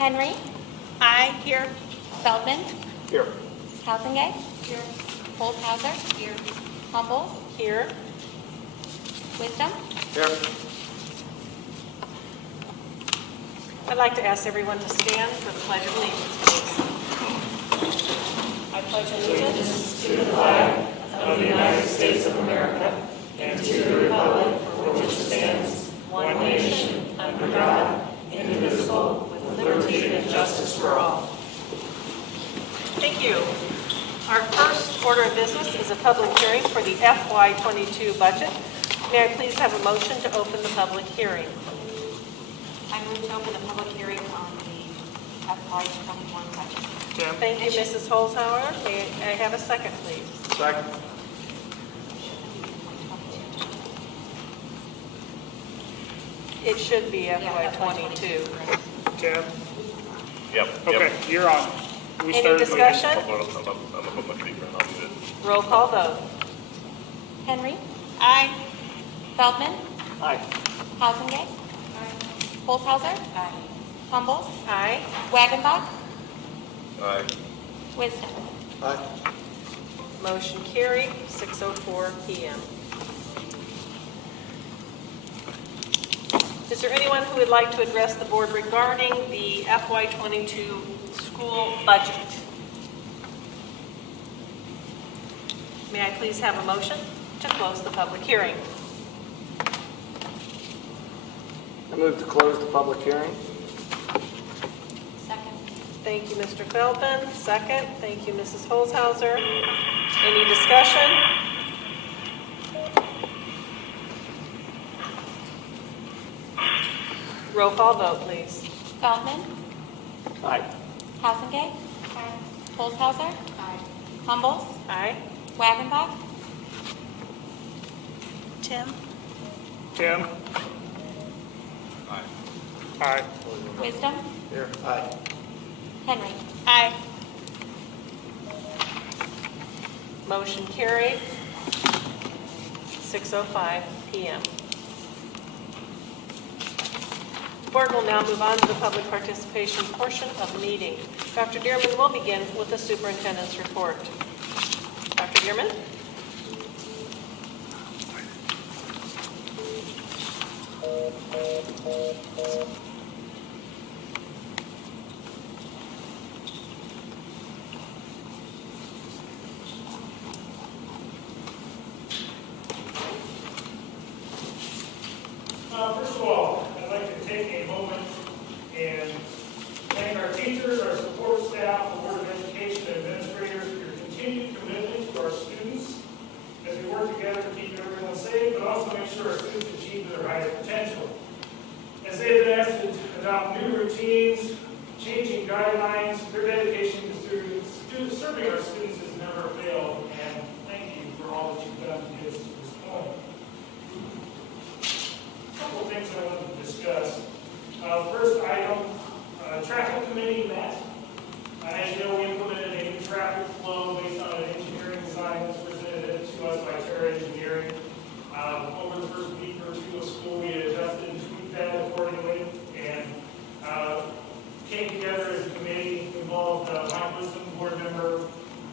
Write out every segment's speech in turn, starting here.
Henry. Aye. Here. Feldman. Here. Hausengay. Here. Holzhauser. Here. Humbles. Here. Wisdom. Here. I'd like to ask everyone to stand for the Pledge of Allegiance, please. I pledge allegiance To the flag of the United States of America and to the republic for which it stands, one nation, under God, indivisible, with liberty and justice for all. Thank you. Our first order of business is a public hearing for the FY22 budget. May I please have a motion to open the public hearing? I move to open the public hearing on the FY21 budget. Tim. Thank you, Mrs. Holzhauer. May I have a second, please? Second. It should be FY22. Tim. Yep. Okay, you're on. We Any started- discussion? I'm gonna put my speaker in, I'll do it. Roll call vote. Henry. Aye. Feldman. Aye. Hausengay. Holzhauser. Humbles. Aye. Wagenbach. Aye. Wisdom. Aye. Motion carried, 6:04 p.m. Is there anyone who would like to address the board regarding the FY22 school budget? May I please have a motion to close the public hearing? I move to close the public hearing. Second. Thank you, Mr. Feldman. Second. Thank you, Mrs. Holzhauser. Any discussion? Roll call vote, please. Feldman. Aye. Hausengay. Holzhauser. Humbles. Aye. Wagenbach. Tim? Tim. Aye. Aye. Wisdom. Here. Aye. Henry. Aye. Motion carried, 6:05 p.m. The board will now move on to the public participation portion of the meeting. Dr. Dearman will begin with the superintendent's report. Dr. Dearman? First of all, I'd like to take a moment and thank our teachers, our support staff, the Board of Education, and administrators for your continued commitment to our students as we work together to keep everyone safe, but also make sure our students achieve their highest potential. As they've been asked to adopt new routines, changing guidelines, their dedication to serving our students has never failed, and thank you for all that you've done to get us to this point. A couple of things I wanted to discuss. First item, traffic committee met. As you know, we implemented a new traffic flow based on an engineering design that was presented to us by Terra Engineering. Over the first week or two of school, we adjusted and tweaked that accordingly, and came together as a committee, involved Mike Wisdom, board member,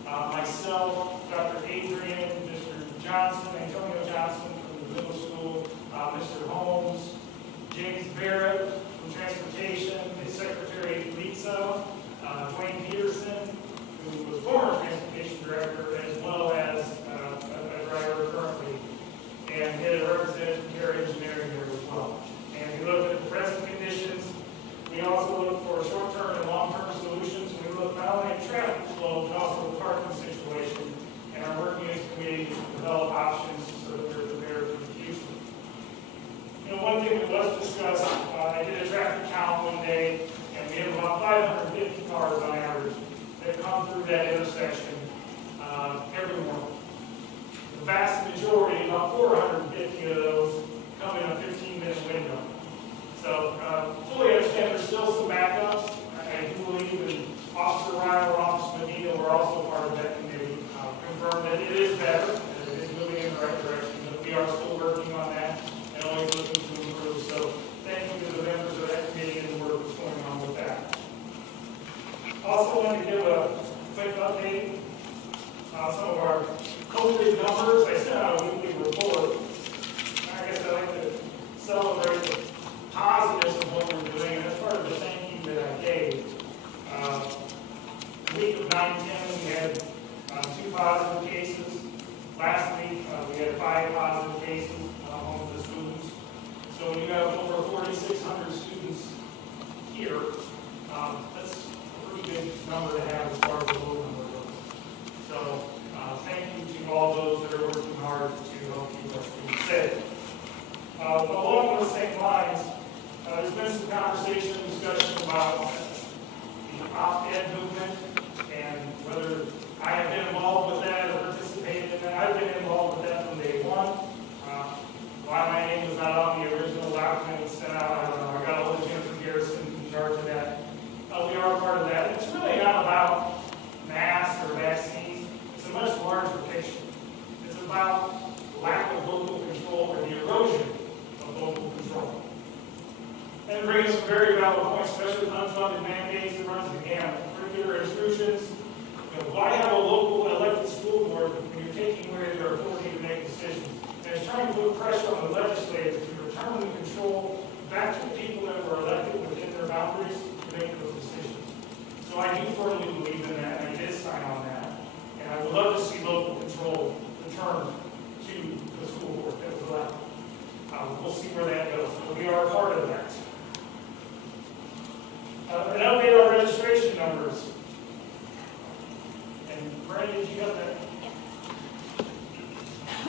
myself, Dr. Adrian, Mr. Johnson, Antonio Johnson from the middle school, Mr. Holmes, James Barrett from Transportation, his secretary Lisa, Dwayne Peterson, who was former Transportation Director, as well as a driver currently, and he represented Terra Engineering here as well. And we looked at the present conditions. We also looked for short-term and long-term solutions. We looked not only at traffic flow, but also the parking situation, and are working as a committee to develop options so that we're prepared for the future. You know, one thing that was discussed, I did a traffic count one day, and we have about 550 cars on average that come through that intersection every morning. The vast majority, about 450 of those, come in a 15-minute window. So fully understand there's still some backups. I do believe that Officer Ryan or Officer Medina were also part of that committee. Confirmed that it is better and it is moving in the right direction, but we are still working on that and always looking to improve. So thank you to the members of that committee and the work that's going on with that. Also wanted to give a quick update on some of our COVID numbers. I sent out a weekly report. I guess I like to celebrate the positives of what we're doing, and that's part of the thank you that I gave. The week of 9/10, we had 2 positive cases. Last week, we had 5 positive cases among the students. So when you have over 4,600 students here, that's a pretty good number to have as far as the low number goes. So thank you to all those that are working hard to help keep our students safe. Along those same lines, there's been some conversation and discussion about the op-ed movement and whether I have been involved with that or participated in that. I've been involved with that from day one. Why my name was not on the original document sent out, I don't know. I got a hold of Jennifer Garrison in charge of that. We are part of that. It's really not about masks or vaccines. It's a much larger picture. It's about lack of local control or the erosion of local control. And it brings some very valid points, especially with unfunded mandates that runs the gamut. Curricular intrusions. Why have a local elected school board when you're taking away their authority to make decisions? And it's trying to put pressure on the legislators to return the control back to the people that were elected within their boundaries to make those decisions. So I do firmly believe in that, and I did sign on that. And I would love to see local control return to the school board that was elected. We'll see where that goes, but we are part of that. And update our registration numbers. And Brady, did you got that?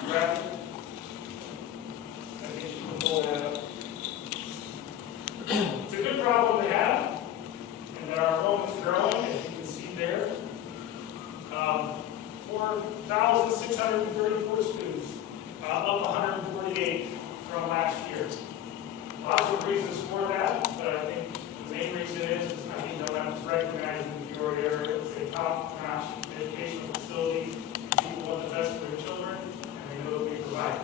Right? I think you can pull that up. It's a good problem to have, and our enrollment's growing, as you can see there. 4,634 students, up 148 from last year. Lots of reasons for that, but I think the main reason is I think that it's recognized in the Peoria area as a top-notch educational facility. People want the best for their children, and they know that we provide it.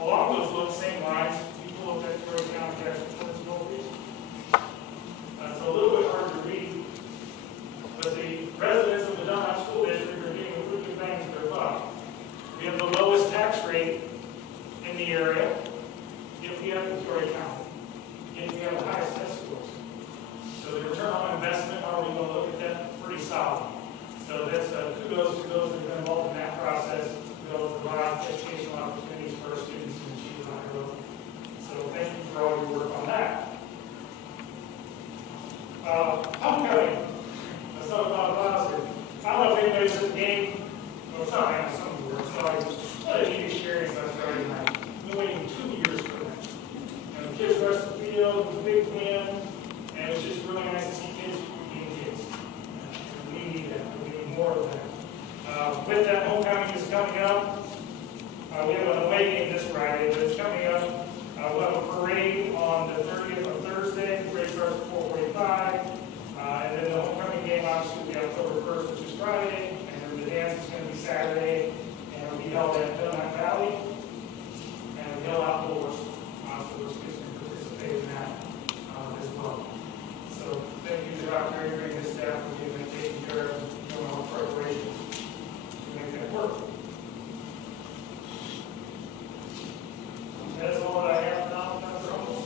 Along those same lines, people of that Peoria County tax responsibilities. It's a little bit hard to read, but the residents of the Dunlap School District are getting a really good bang for their buck. We have the lowest tax rate in the area, yet we have the Peoria County. Yet we have the highest test scores. So the return on investment, are we going to look at that? Pretty solid. So that's kudos to those that have been involved in that process to be able to provide educational opportunities for our students to achieve high growth. So thank you for all your work on that. Homecoming. Let's talk about positive. I don't know if anybody's at the game. Well, it's not having some of the work, so what a neat experience on Friday night. We've been waiting 2 years for that. And the kids rushed the field, it was a big win, and it was just really nice to see kids being kids. And we need that. We need more of that. With that, homecoming is coming up. We have an away game this Friday, but it's coming up. We'll have a parade on the 30th on Thursday. The parade starts at 4:45. And then the homecoming game obviously will be October 1st, which is Friday. And then the dance is going to be Saturday. And it'll be held at Dunlap Valley. And it'll be held outdoors. So those kids can participate in that as well. So thank you to Dr. Avery and his staff for getting that taken care of and doing all the preparations to make that work. That's all that I have now, Dr. Humble.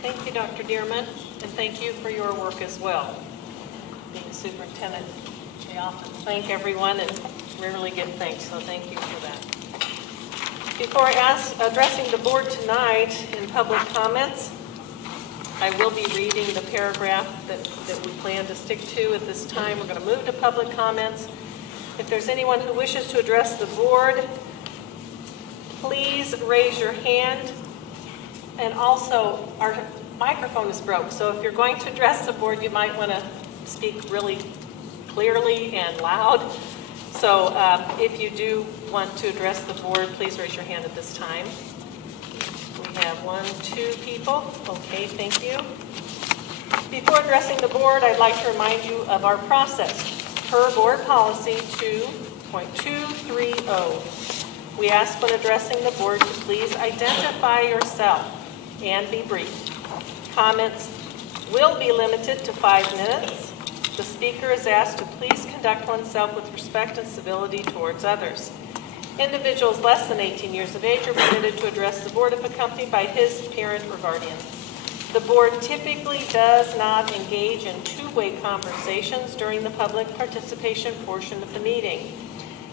Thank you, Dr. Dearman, and thank you for your work as well. Being a superintendent, we often thank everyone and rarely get thanks, so thank you for that. Before addressing the board tonight in public comments, I will be reading the paragraph that we plan to stick to at this time. We're going to move to public comments. If there's anyone who wishes to address the board, please raise your hand. And also, our microphone is broke, so if you're going to address the board, you might want to speak really clearly and loud. So if you do want to address the board, please raise your hand at this time. We have 1, 2 people. Okay, thank you. Before addressing the board, I'd like to remind you of our process. Per board policy 2.230, we ask when addressing the board to please identify yourself and be brief. Comments will be limited to 5 minutes. The speaker is asked to please conduct oneself with respect and civility towards others. Individuals less than 18 years of age are permitted to address the board if accompanied by his parent or guardian. The board typically does not engage in two-way conversations during the public participation portion of the meeting.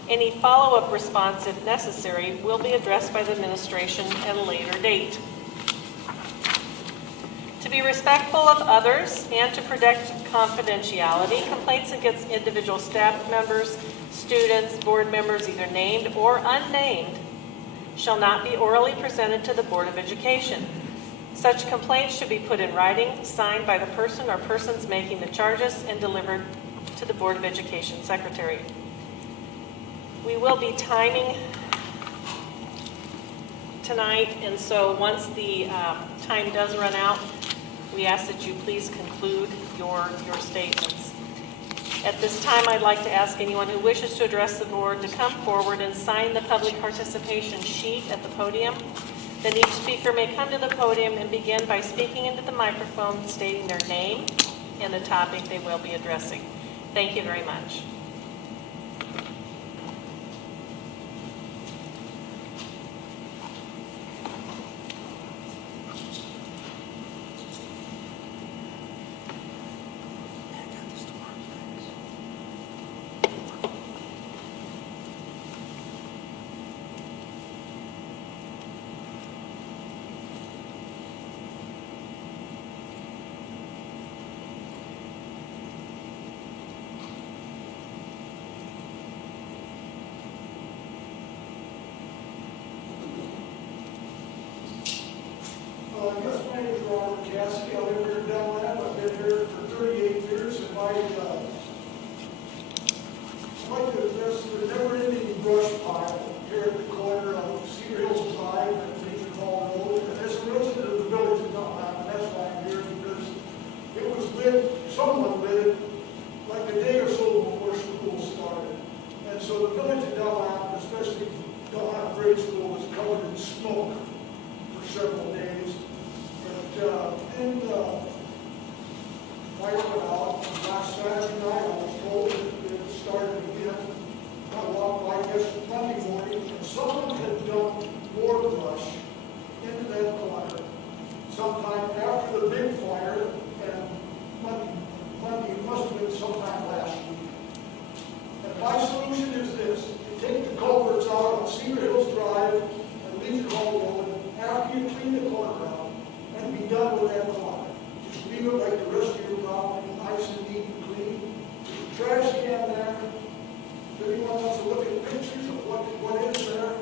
Any follow-up response, if necessary, will be addressed by the administration at a later date. To be respectful of others and to protect confidentiality, complaints against individual staff members, students, board members, either named or unnamed, shall not be orally presented to the Board of Education. Such complaints should be put in writing, signed by the person or persons making the charges, and delivered to the Board of Education Secretary. We will be timing tonight, and so once the time does run out, we ask that you please conclude your statements. At this time, I'd like to ask anyone who wishes to address the board to come forward and sign the public participation sheet at the podium. Then each speaker may come to the podium and begin by speaking into the microphone, stating their name and the topic they will be addressing. Thank you very much. Yes, my name is Robert Cassidy. I live here in Delaware. I've been here for 38 years, and I'd like to address the never-ending brush pile here at the corner of Cedar Hills Drive and Nathan Hall Road. And as a resident of the village of Delaware, that's why I'm here, because it was lit, someone lit it, like a day or so before school started. And so the village of Delaware, especially Delaware Grade School, was covered in smoke for several days. And fire went out. Last Saturday night, I was told that it started again. I walked by this Monday morning, and someone had dumped more brush into that corner sometime after the big fire, and Monday must have been sometime last week. And my solution is this: you take the culverts out on Cedar Hills Drive and leave the whole road after you clean the corner out, and be done with that corner. Just leave it like the rest of your property, nice and neat and clean. There's a trash can there. If anyone wants to look at pictures of what is there,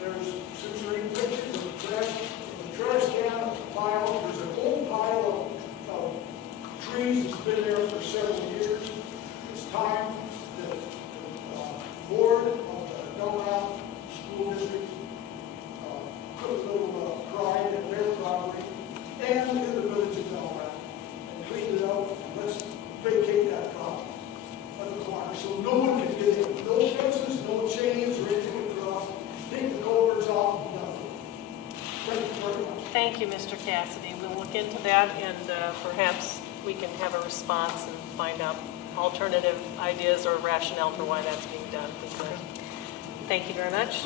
there's 6 or 8 pictures of the trash can pile. There's an old pile of trees that's been there for several years. It's time that the board of the Delaware School District put a little pride in their property and in the village of Delaware and clean it out, and let's vacate that property at the corner so no one can get in. No fences, no chains or anything across. Take the culverts off and be done with it. Thank you very much. Thank you, Mr. Cassidy. We'll look into that, and perhaps we can have a response and find out alternative ideas or rationale for why that's being done. Thank you very much.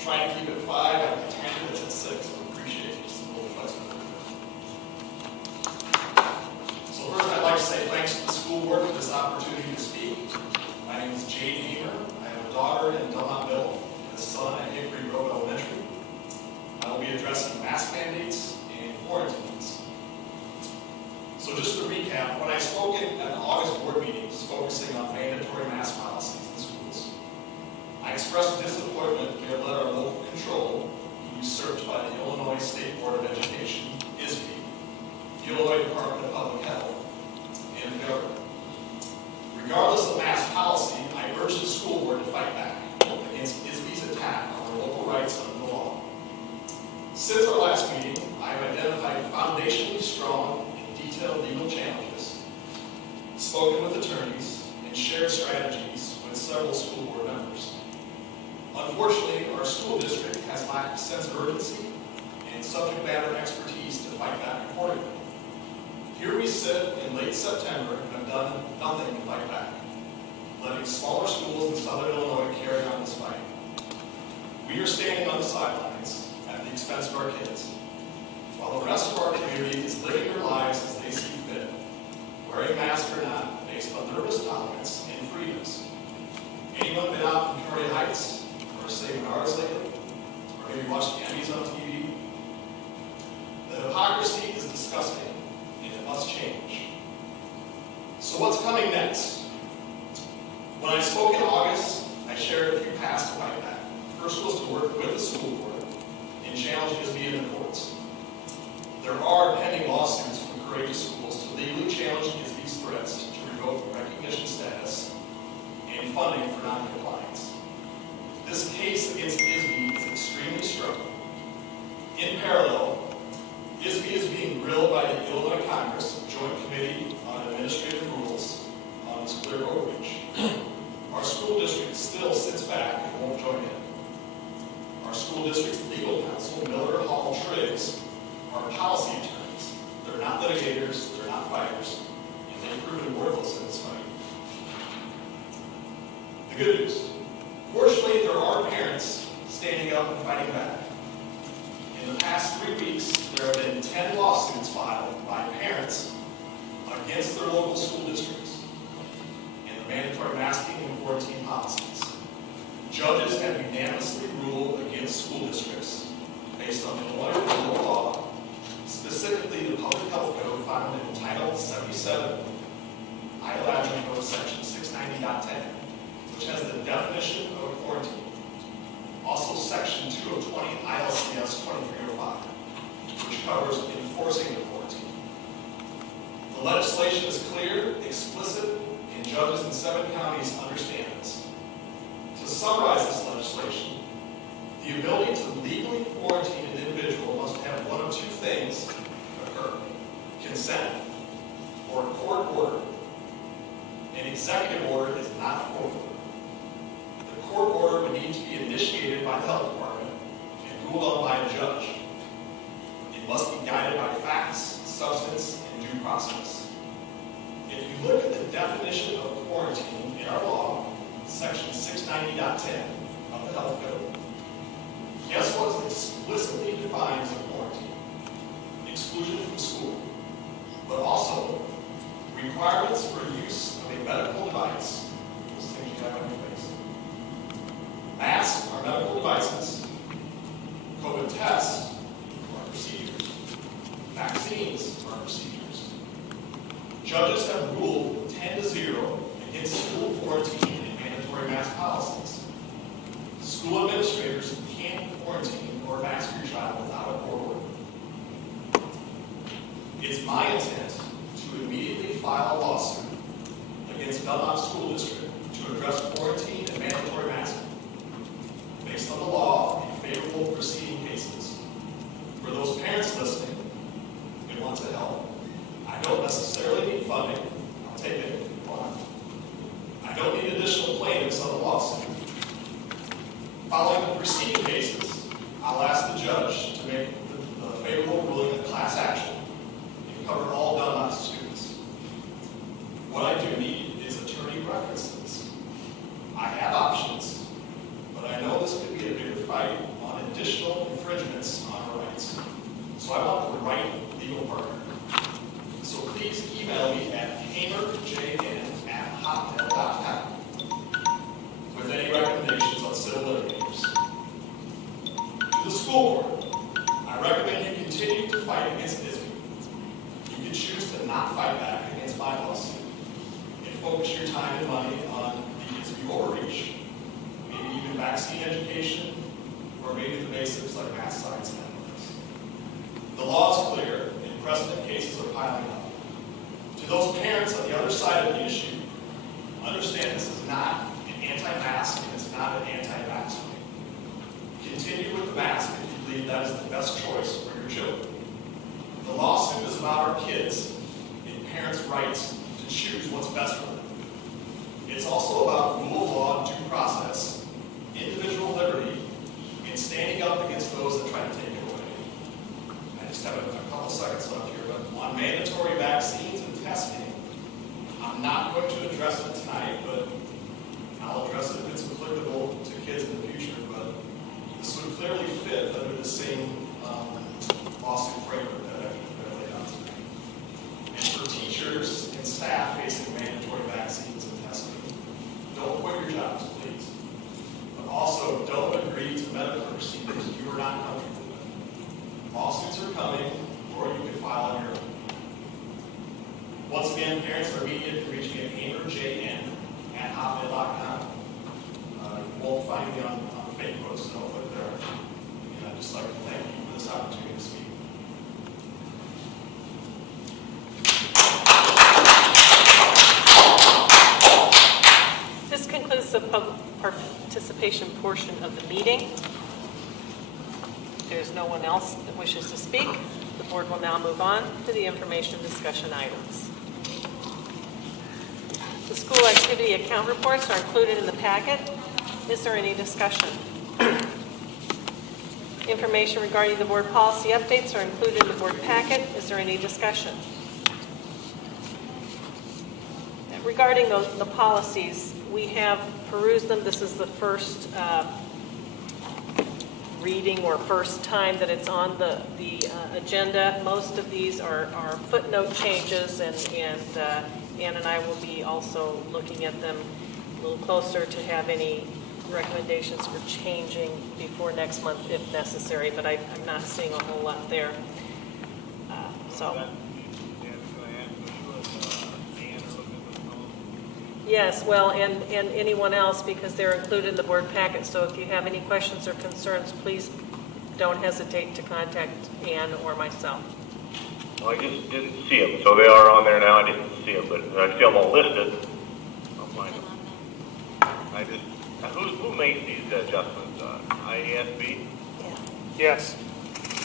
Trying to keep it 5, I have 10 minutes at 6, so I appreciate just a little flexibility. So first I'd like to say thanks to the school board for this opportunity to speak. My name is Jade Hamer. I have a daughter in Dunlopville and a son at Hickory Road Elementary. I will be addressing mask mandates and quarantines. So just to recap, when I spoke at the August board meetings focusing on mandatory mask policies in schools, I express disappointment we have let our local control be usurped by the Illinois State Board of Education, ISB, the Illinois Department of Public Health, and the government. Regardless of mask policy, I urge the school board to fight back against ISB's attack on our local rights under the law. Since our last meeting, I have identified foundationally strong and detailed legal challenges, spoken with attorneys, and shared strategies with several school board members. Unfortunately, our school district has lacked a sense of urgency and subject matter expertise to fight back accordingly. Here we sit in late September and have done nothing to fight back, letting smaller schools in southern Illinois carry on this fight. We are standing on the sidelines at the expense of our kids, while the rest of our community is living their lives as they see fit, wearing masks or not, based on their risk tolerance and freedoms. Anyone been out in Victoria Heights or St. Bernard's lately? Or maybe watched the Emmys on TV? The hypocrisy is disgusting, and it must change. So what's coming next? When I spoke in August, I shared a few paths to fight back. First was to work with the school board and challenge ISB in the courts. There are pending lawsuits from courageous schools to legally challenge ISB's threats to revoke recognition status and funding for noncompliance. This case against ISB is extremely strong. In parallel, ISB is being grilled by the Illinois Congress Joint Committee on Administrative Rules on this clear overreach. Our school district still sits back and won't join in. Our school district's legal counsel, Miller Hall Triggs, are policy attorneys. They're not litigators, they're not fighters, and they've proven worthless in this fight. The good news. Fortunately, there are parents standing up and fighting back. In the past 3 weeks, there have been 10 lawsuits filed by parents against their local school districts and the mandatory masking and quarantine policies. Judges have unanimously ruled against school districts based on Illinois federal law, specifically the Public Health Code found in Title 77, Allowable Code Section 690.10, which has the definition of a quarantine. Also Section 2 of 20 ILCS 2305, which covers enforcing the quarantine. The legislation is clear, explicit, and judges in 7 counties understand this. To summarize this legislation, the ability to legally quarantine an individual must have one of 2 things occur: consent or a court order. An executive order is not a court order. The court order would need to be initiated by the health department and ruled on by a judge. It must be guided by facts, substance, and due process. If you look at the definition of quarantine in our law, Section 690.10 of the Health Code, guess what is explicitly defined as a quarantine? Exclusion from school, but also requirements for use of a medical device, those things you have on your face. Masks are medical devices. COVID tests are procedures. Vaccines are procedures. Judges have ruled 10-0 against school quarantine and mandatory mask policies. School administrators can't quarantine or mask your child without a court order. It's my intent to immediately file a lawsuit against Dunlop School District to address quarantine and mandatory masking based on the law and favorable proceeding cases. For those parents listening and want to help, I don't necessarily need funding. I'll take it if you want. I don't need additional plaintiffs on the lawsuit. Following the preceding cases, I'll ask the judge to make the favorable ruling a class action and cover all Dunlop students. What I do need is attorney references. I have options, but I know this could be a bigger fight on additional infringements on our rights. So I want the right legal partner. So please email me at hamerjn@hotmail.com with any recommendations on civil litigators. To the school board, I recommend you continue to fight against ISB. You can choose to not fight back against my lawsuit and focus your time and money on the ISB overreach, maybe even back vaccine education, or maybe the basics like math, science, and mathematics. The law is clear, and precedent cases are piling up. To those parents on the other side of the issue, understand this is not an anti-mask and it's not an anti-vax fight. Continue with the mask if you believe that is the best choice for your children. The lawsuit is about our kids and parents' rights to choose what's best for them. It's also about rule of law, due process, individual liberty, and standing up against those that try to take it away. I just have a couple seconds left here, but on mandatory vaccines and testing, I'm not going to address it tonight, but I'll address it if it's applicable to kids in the future, but this would clearly fit under the same lawsuit framework that I laid out tonight. And for teachers and staff facing mandatory vaccines and testing, don't quit your jobs, please. But also, don't agree to medical procedures you are not comfortable with. Lawsuits are coming, or you can file on your own. Once again, parents or media can reach me at hamerjn@hotmail.com. You won't find me on Facebook, so don't look there. And I'd just like to thank you for this opportunity to speak. This concludes the public participation portion of the meeting. If there's no one else that wishes to speak, the board will now move on to the information discussion items. The school activity account reports are included in the packet. Is there any discussion? Information regarding the board policy updates are included in the board packet. Is there any discussion? Regarding the policies, we have perused them. This is the first reading or first time that it's on the agenda. Most of these are footnote changes, and Ann and I will be also looking at them a little closer to have any recommendations for changing before next month if necessary, but I'm not seeing a whole lot there. Yes, well, and anyone else, because they're included in the board packet. So if you have any questions or concerns, please don't hesitate to contact Ann or myself. Well, I just didn't see them, so they are on there now. I didn't see them, but I see them all listed. I'll find them. I just, who made these adjustments? IESB? Yes.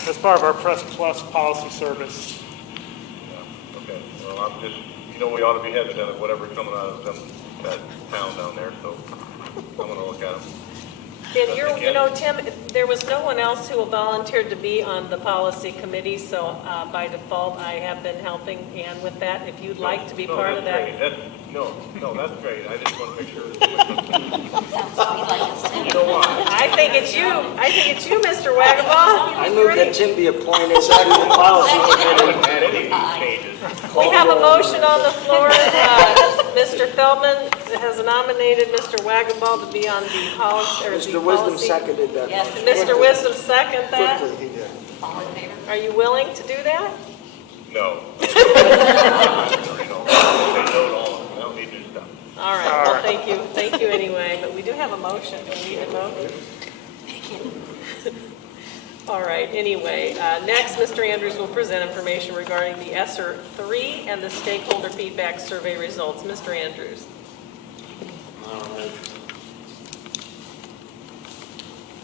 That's part of our Press Plus policy service. Yeah, okay. Well, I'm just, we ought to be hesitant of whatever's coming out of that town down there, so I'm going to look at them. And Tim, there was no one else who volunteered to be on the policy committee, so by default, I have been helping Ann with that. If you'd like to be part of that. No, that's great. I just want to make sure. Sounds like it's You know why? I think it's you, Mr. Wagaball. I move that Tim be appointed as head of the policy I committee. haven't had any of these changes. We have a motion on the floor. Mr. Feldman has nominated Mr. Wagaball to be on the policy. Mr. Wisdom seconded that. Yes. Mr. Wisdom second that. Quickly, he did. all in favor? Are you willing to do that? No. They know it all. I don't need new stuff. All right, well, thank you anyway, but we do have a motion. Do we need a vote? All right, anyway, next, Mr. Andrews will present information regarding the SR3 and the stakeholder feedback survey results. Mr. Andrews. All right.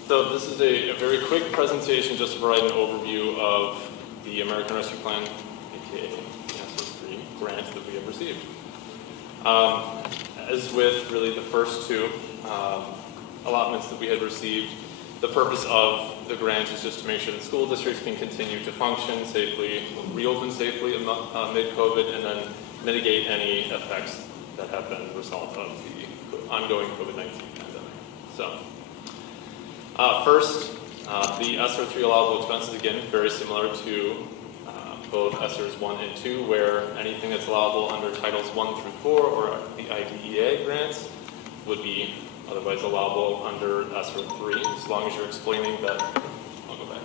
So this is a very quick presentation just to provide an overview of the American Rescue Plan, aka the SR3 grant that we have received. As with really the first two allotments that we had received, the purpose of the grant is just to make sure that school districts can continue to function safely, reopen safely amid COVID, and then mitigate any effects that have been the result of the ongoing COVID-19 pandemic. So, first, the SR3 allowable expenses, again, very similar to both SRs 1 and 2, where anything that's allowable under Titles 1 through 4 or the IDEA grants would be otherwise allowable under ESSER 3, as long as you're explaining that, I'll go back.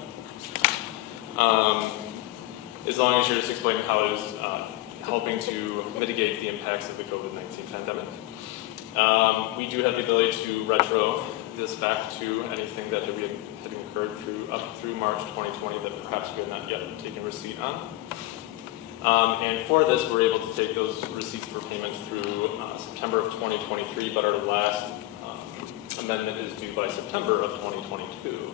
As long as you're just explaining how it is helping to mitigate the impacts of the COVID-19 pandemic. We do have the ability to retro this back to anything that we had incurred up through March 2020 that perhaps we had not yet taken receipt on. And for this, we're able to take those receipts for payment through September of 2023, but our last amendment is due by September of 2022.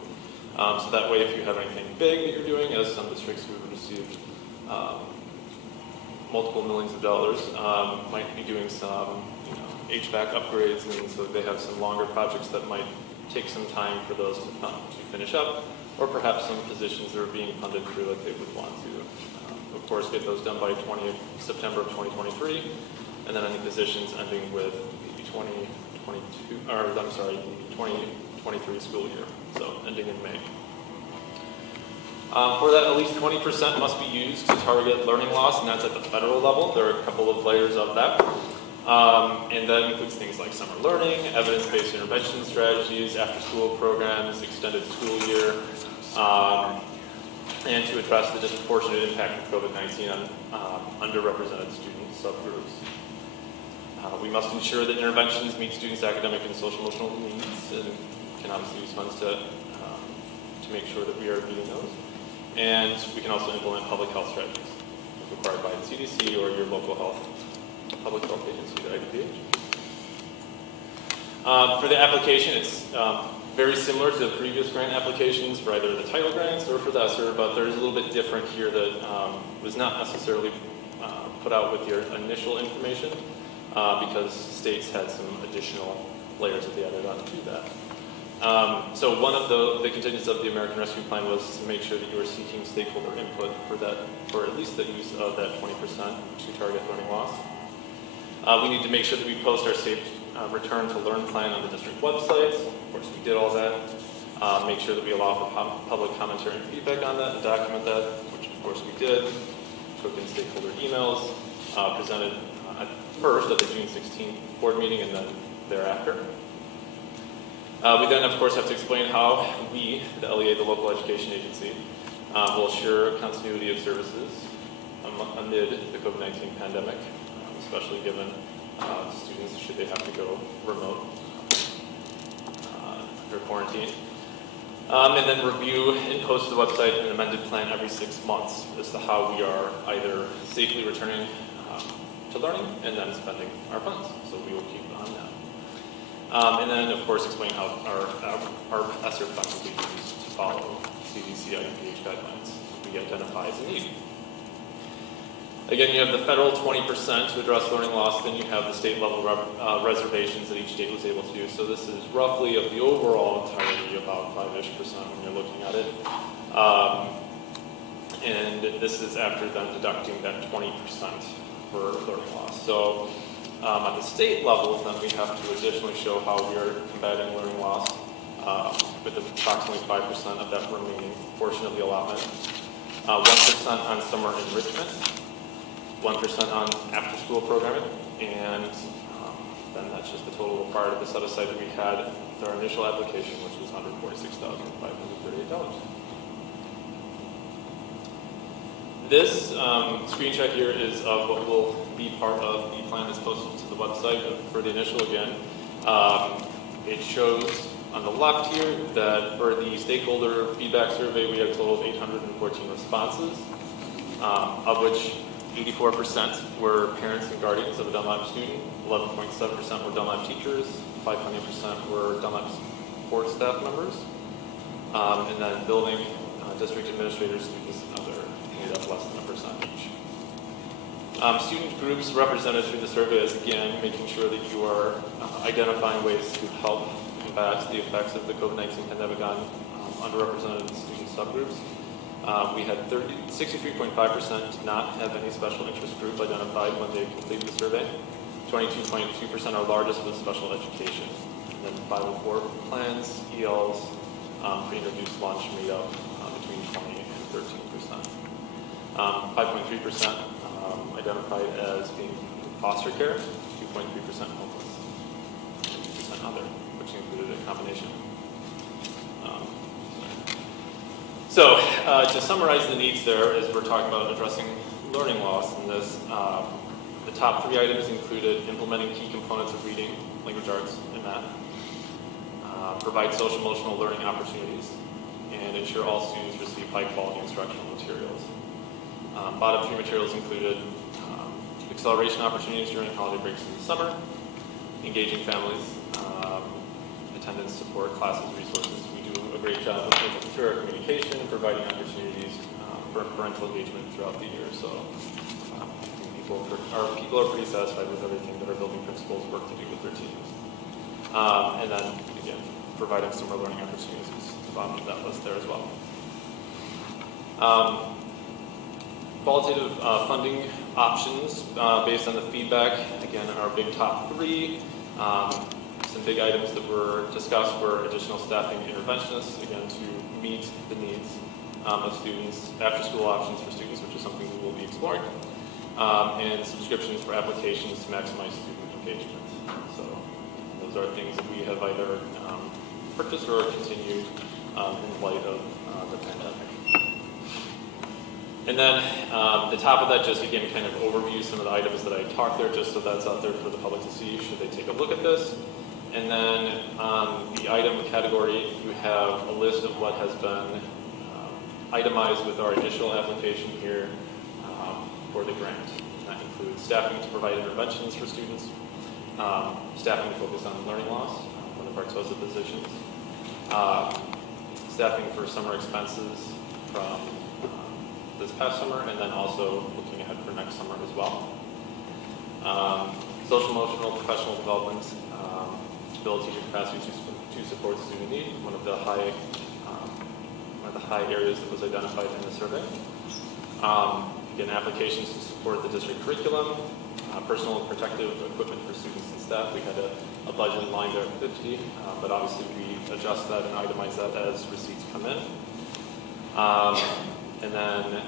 So that way, if you have anything big that you're doing, as some districts who have received multiple millions of dollars might be doing some HVAC upgrades, and so they have some longer projects that might take some time for those to finish up, or perhaps some positions that are being funded through that they would want to, of course, get those done by September of 2023, and then any positions ending with the 2023 school year, so ending in May. For that, at least 20% must be used to target learning loss, and that's at the federal level. There are a couple of layers of that. And that includes things like summer learning, evidence-based intervention strategies, after-school programs, extended school year, and to address the disproportionate impact of COVID-19 on underrepresented student subgroups. We must ensure that interventions meet students' academic and social-emotional needs, and can obviously use funds to make sure that we are meeting those. And we can also implement public health strategies if required by the CDC or your local public health agency, the IDPH. For the application, it's very similar to the previous grant applications for either the title grants or for the ESSER, but there's a little bit different here that was not necessarily put out with your initial information because states had some additional layers that they added on to that. So one of the contingents of the American Rescue Plan was to make sure that you were seeking stakeholder input for at least the use of that 20% to target learning loss. We need to make sure that we post our safe return to learn plan on the district websites. Of course, we did all that. Make sure that we allow for public commentary and feedback on that and document that, which of course we did. Took in stakeholder emails, presented first at the June 16th board meeting and then thereafter. We then, of course, have to explain how we, the LEA, the local education agency, will assure continuity of services amid the COVID-19 pandemic, especially given students, should they have to go remote under quarantine. And then review and post to the website an amended plan every 6 months as to how we are either safely returning to learning and then spending our funds. So we will keep on that. And then, of course, explain how our ESSER funds will be used to follow CDC IDPH guidelines we identify as a need. Again, you have the federal 20% to address learning loss, then you have the state level reservations that each state was able to do. So this is roughly of the overall entirety about 5-ish% when you're looking at it. And this is after then deducting that 20% for learning loss. So at the state level, then we have to additionally show how we are combating learning loss with approximately 5% of that remaining portion of the allotment, 1% on summer enrichment, 1% on after-school programming, and then that's just the total required of the set-aside that we had with our initial application, which was $146,538. This screenshot here is of what will be part of the plan that's posted to the website for the initial again. It shows on the left here that for the stakeholder feedback survey, we had a total of 814 responses, of which 84% were parents and guardians of a Dunlap student, 11.7% were Dunlap teachers, 5.8% were Dunlap support staff members, and then building, district administrators, students, and other made up less than 1% each. Student groups represented through the survey is, again, making sure that you are identifying ways to help combat the effects of the COVID-19 pandemic on underrepresented student subgroups. We had 63.5% did not have any special interest group identified when they completed the survey. 22.2%, our largest, was special education. And then 504 plans, ELs, pre-introduced lunch made up between 20 and 13%. 5.3% identified as being foster care, 2.3% homeless, 2% other, which included a combination. So to summarize the needs there, as we're talking about addressing learning loss in this, the top 3 items included implementing key components of reading, language arts, and math, provide social-emotional learning opportunities, and ensure all students receive high-quality instructional materials. Bottom three materials included acceleration opportunities during holiday breaks in the summer, engaging families, attendance support, classes, resources. We do a great job of making sure our communication, providing opportunities for parental engagement throughout the year. So people are pretty satisfied with everything that our building principals work to do with their teams. And then, again, providing summer learning opportunities is the bottom of that list there as well. Qualitative funding options based on the feedback, again, our big top three. Some big items that were discussed were additional staffing interventionists, again, to meet the needs of students, after-school options for students, which is something we will be exploring, and subscriptions for applications to maximize student engagement. So those are things that we have either purchased or continued in light of the pandemic. And then the top of that, just again, kind of overview some of the items that I talked there, just so that's out there for the public to see, should they take a look at this. And then on the item category, you have a list of what has been itemized with our initial application here for the grant. That includes staffing to provide interventions for students, staffing to focus on learning loss, one of our TOSA positions, staffing for summer expenses from this past summer, and then also looking ahead for next summer as well. Social emotional professional development, ability and capacity to support student need, one of the high areas that was identified in the survey. Again, applications to support the district curriculum, personal and protective equipment for students and staff. We had a budget in line there of 50, but obviously we adjust that and itemize that as receipts come in. And then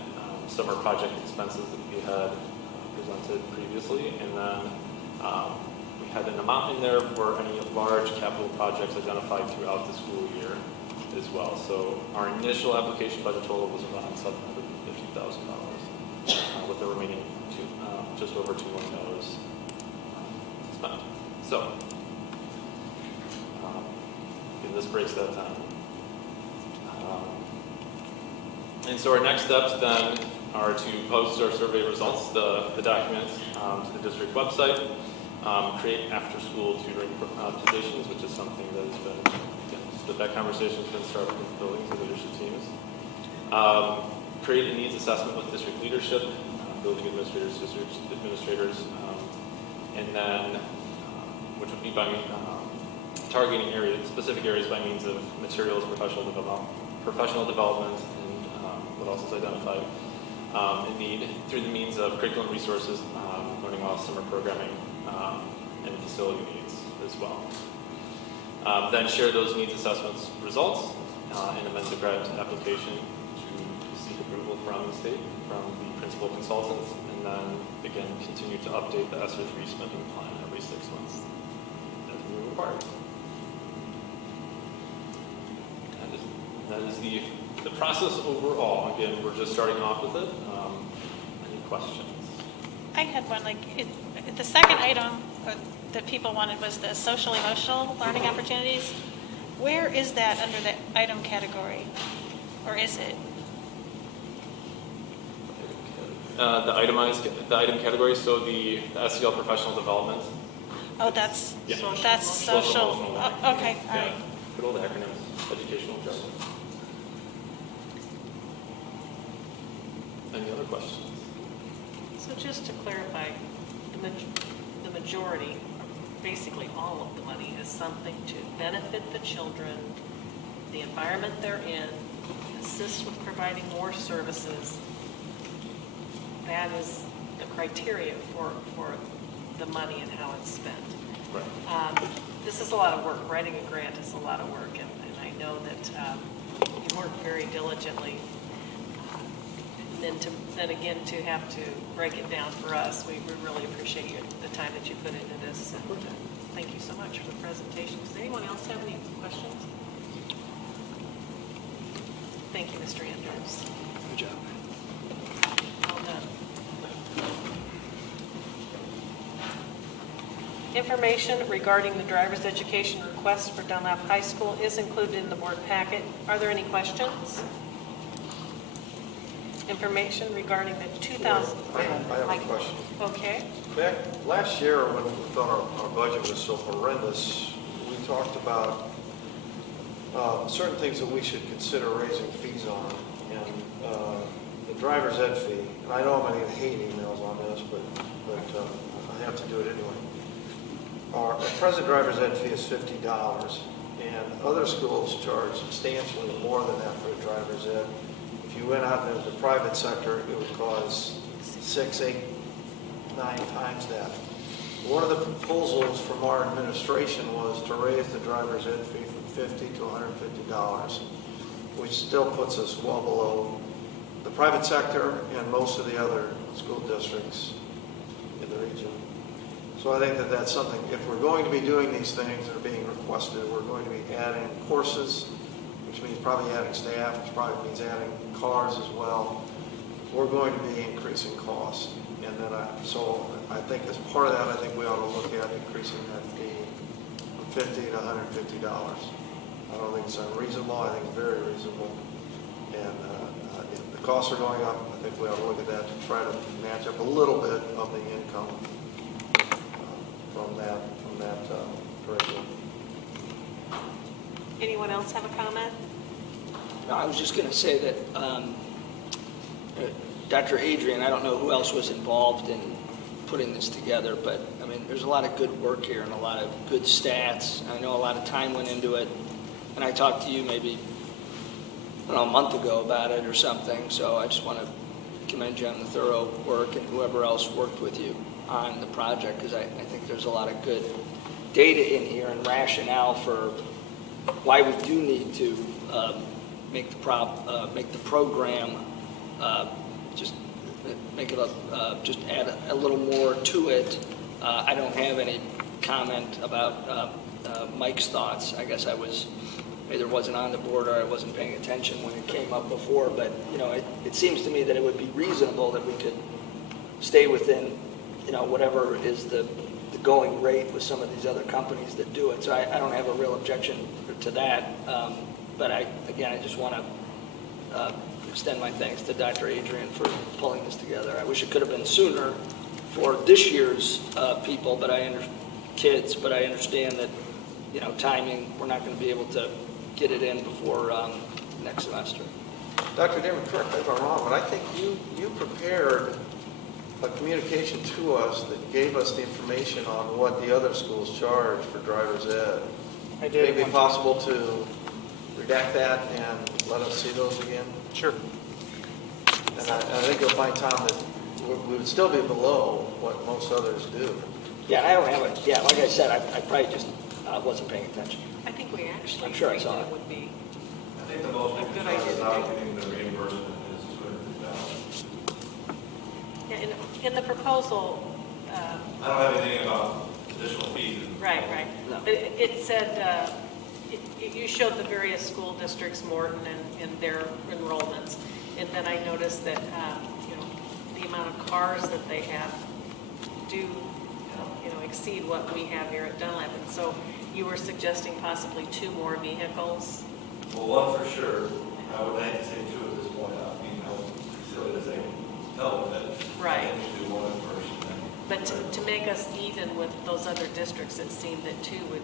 summer project expenses that we had presented previously, and then we had an amount in there for any large capital projects identified throughout the school year as well. So our initial application budget total was around $750,000, with the remaining just over $2 million spent. So, and this breaks that down. And so our next steps then are to post our survey results, the documents, to the district website, create after-school tutoring positions, which is something that has been, that conversation has been started with the buildings and leadership teams. Create a needs assessment with district leadership, building administrators, district administrators, and then, which would be by targeting specific areas by means of materials, professional development, and what else is identified in need through the means of curriculum resources, learning loss, summer programming, and facility needs as well. Then share those needs assessments results and amend the grant application to seek approval from the state, from the principal consultants, and then again continue to update the Sr3 spending plan every 6 months as we require. That is the process overall. Again, we're just starting off with it. Any questions? I had one, the second item that people wanted was the social emotional learning opportunities. Where is that under the item category? Or is it? The item category, so the SEL professional development. Oh, that's Yeah. that's social. Emotional learning. Oh, okay, all Yeah. right. Good old acronyms, educational jargon. Any other questions? So just to clarify, the majority, basically all of the money, is something to benefit the children, the environment they're in, assist with providing more services. That is the criteria for the money and how it's spent. Right. This is a lot of work. Writing a grant is a lot of work, and I know that you work very diligently. And then again, to have to break it down for us, we really appreciate the time that you put into this. And thank you so much for the presentation. Does anyone else have any questions? Thank you, Mr. Andrews. Good job. Well done. Information regarding the driver's education request for Dunlap High School is included in the board packet. Are there any questions? Information regarding the 2000. I have a question. Okay. Back last year, when we thought our budget was so horrendous, we talked about certain things that we should consider raising fees on. And the driver's ed fee, and I know I'm going to get hate emails on this, but I have to do it anyway. Our present driver's ed fee is $50, and other schools charge substantially more than that for a driver's ed. If you went out into the private sector, it would cost 6, 8, 9 times that. One of the proposals from our administration was to raise the driver's ed fee from $50 to $150, which still puts us well below the private sector and most of the other school districts in the region. So I think that that's something, if we're going to be doing these things that are being requested, we're going to be adding courses, which means probably adding staff, which probably means adding cars as well. We're going to be increasing costs. And then so I think as part of that, I think we ought to look at increasing that fee from $50 to $150. I don't think it's unreasonable. I think it's very reasonable. And if the costs are going up, I think we ought to look at that to try to match up a little bit of the income from that curriculum. Anyone else have a comment? No, I was just going to say that Dr. Adrian, I don't know who else was involved in putting this together, but I mean, there's a lot of good work here and a lot of good stats. I know a lot of time went into it, and I talked to you maybe, I don't know, a month ago about it or something, so I just want to commend you on the thorough work and whoever else worked with you on the project, because I think there's a lot of good data in here and rationale for why we do need to make the program just make it just add a little more to it. I don't have any comment about Mike's thoughts. I guess I was either wasn't on the board or I wasn't paying attention when it came up before. But you know, it seems to me that it would be reasonable that we could stay within whatever is the going rate with some of these other companies that do it. So I don't have a real objection to that. But I just want to extend my thanks to Dr. Adrian for pulling this together. I wish it could have been sooner for this year's people, but I understand that, timing, we're not going to be able to get it in before next semester. Dr. Dimon, correct me if I'm wrong, but I think you prepared a communication to us that gave us the information on what the other schools charge for driver's ed. I did. Maybe possible to redact that and let us see those again? Sure. And I think you'll find, Tom, that we would still be below what most others do. Yeah, I don't have it. Yeah, like I said, I probably just wasn't paying attention. I think we actually I'm sure I agreed saw that it. would be I think the most a good important idea is to not do. getting the reimbursement is $250. Yeah, in the proposal, I don't have anything about additional fees. right. No. But it said, you showed the various school districts, Morton and their enrollments. And then I noticed that, the amount of cars that they have do, exceed what we have here at Dunlap. And so you were suggesting possibly 2 more vehicles? Well, one for sure. I would like to say 2 at this point. I mean, I was silly to say no, but Right. I think we do 1 first. And then, But to make us even with those other districts, it seemed that 2 would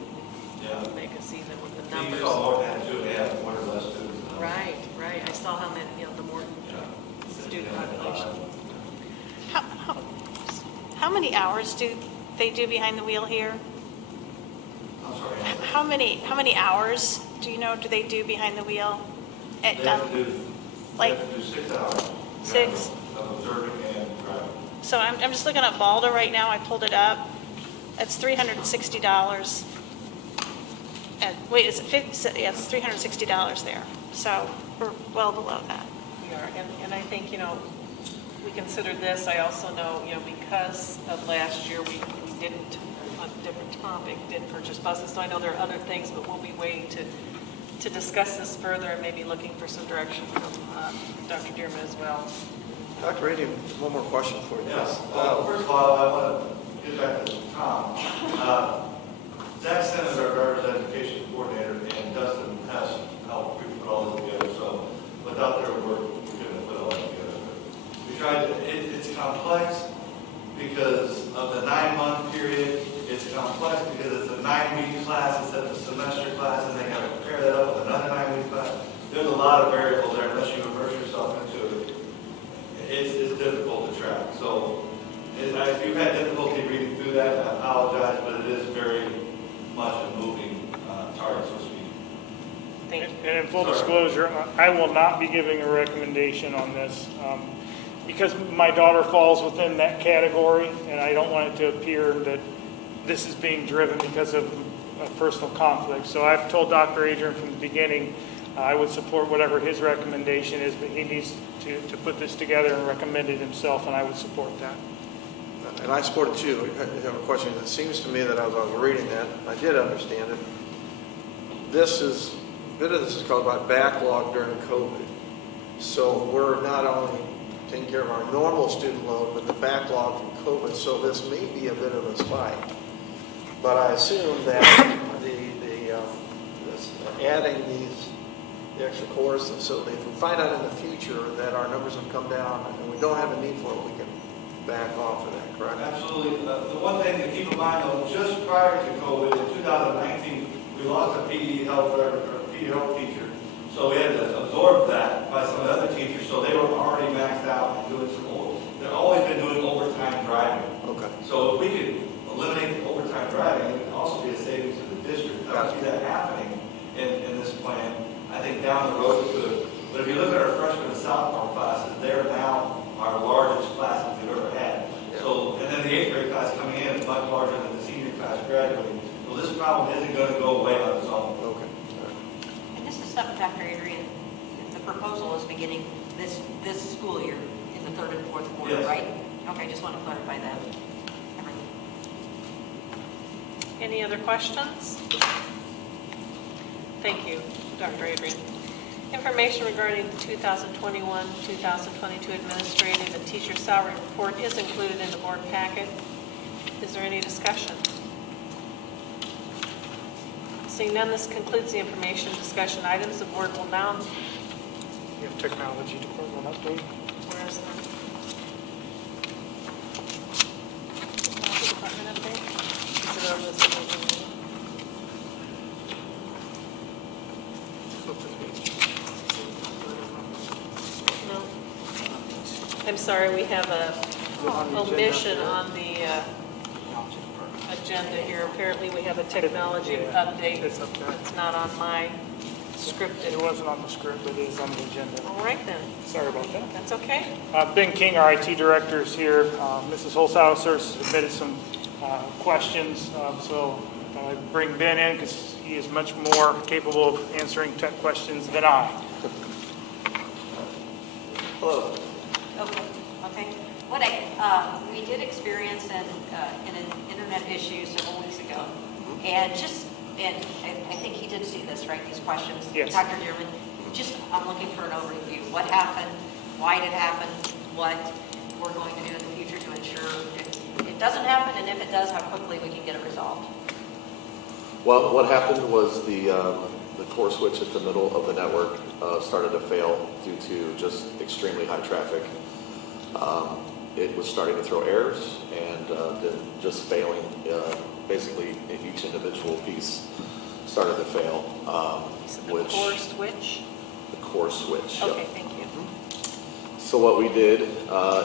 make us even with the you numbers. saw more than 2.5, more or less students. Right. I saw how many, the Morton student population. How many hours do they do behind the wheel here? I'm sorry. How many hours do they do behind the wheel at They have to do, like they have to do 6 hours. 6? Of observing and driving. So I'm just looking at Balda right now. I pulled it up. It's $360. Wait, is it 50? Yeah, it's $360 there. So we're well below that. We are, and I think, we considered this. I also know, because of last year, we didn't, on a different topic, did purchase buses. So I know there are other things, but we'll be waiting to discuss this further and maybe looking for some direction from Dr. Dearman as well. Dr. Adrian, one more question for you. Yes. First of all, I want to get back to Tom. Zach Simmons, our driver's education coordinator, and Dustin Hess helped put all this together. So without their work, we couldn't have put all that together. We tried to, it's complex because of the 9-month period. It's complex because it's a 9-week class instead of a semester class, and they got to pair that up with another 9-week class. There's a lot of variables there unless you immerse yourself into it. It's difficult to track. So if you've had difficulty reading through that, I apologize, but it is very much a moving target, so to speak. Thank you. And in full disclosure, I will not be giving a recommendation on this because my daughter falls within that category, and I don't want it to appear that this is being driven because of a personal conflict. So I've told Dr. Adjourn from the beginning I would support whatever his recommendation is, but he needs to put this together and recommend it himself, and I would support that. And I support it too. I have a question. It seems to me that as I was reading that, I did understand it. A bit of this is called by backlog during COVID. So we're not only taking care of our normal student load, but the backlog from COVID. So this may be a bit of a spike. But I assume that adding the extra courses, so if we find out in the future that our numbers have come down and we don't have a need for it, we can back off of that, correct? Absolutely. The one thing to keep in mind, though, just prior to COVID, in 2019, we lost a PE health teacher. So we had to absorb that by some of the other teachers, so they were already maxed out and doing they've always been doing overtime driving. Okay. So if we could eliminate the overtime driving, it would also be a savings to the district. I don't see that happening in this plan. I think down the road it could. But if you look at our freshman and sophomore classes, they're now our largest classes we've ever had. Yeah. So, and then the 8th grade class coming in is much larger than the senior class graduating. So this problem isn't going to go away on its own. Okay. And this is something, Dr. Adrian, the proposal is beginning this school year in the 3rd and 4th quarter, Yes. right? Okay, just want to clarify that. Any other questions? Thank you, Dr. Adrian. Information regarding the 2021-2022 administrative and teacher salary report is included in the board packet. Is there any discussion? Seeing none, this concludes the information discussion items. The board will now. You have technology department update. Where is that? Technology department update? Is it over this? No. I'm sorry, we have a omission on the agenda here. Apparently, we have a technology update. It's up there. It's not on my scripted. It wasn't on the script, but it is on the agenda. All right, then. Sorry about that. That's okay. Ben King, our IT director, is here. Mrs. Holzhauser submitted some questions, so I bring Ben in because he is much more capable of answering tech questions than I. Hello. Okay. What we did experience in an internet issue several weeks ago, and I think he did see this, right? These questions, Yes. Dr. Dearman. I'm looking for an overview. What happened? Why did it happen? What we're going to do in the future to ensure it doesn't happen, and if it does, how quickly we can get it resolved. Well, what happened was the core switch at the middle of the network started to fail due to just extremely high traffic. It was starting to throw errors and then just failing. Basically, each individual piece started to fail. The core switch? The core switch. Okay, yep. thank you. So what we did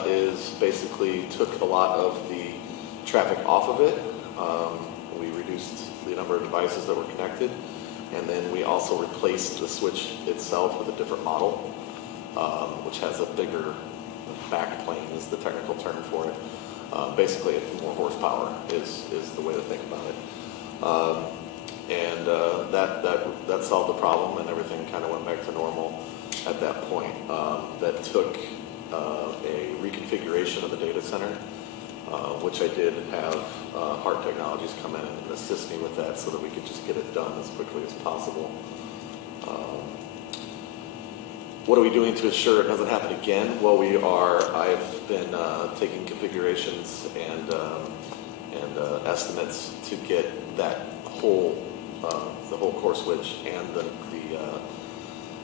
is basically took a lot of the traffic off of it. We reduced the number of devices that were connected, and then we also replaced the switch itself with a different model, which has a bigger backplane is the technical term for it. Basically, more horsepower is the way to think about it. And that solved the problem, and everything kind of went back to normal at that point. That took a reconfiguration of the data center, which I did have Hart Technologies come in and assist me with that so that we could just get it done as quickly as possible. What are we doing to ensure it doesn't happen again? Well, I've been taking configurations and estimates to get that whole, the whole core switch and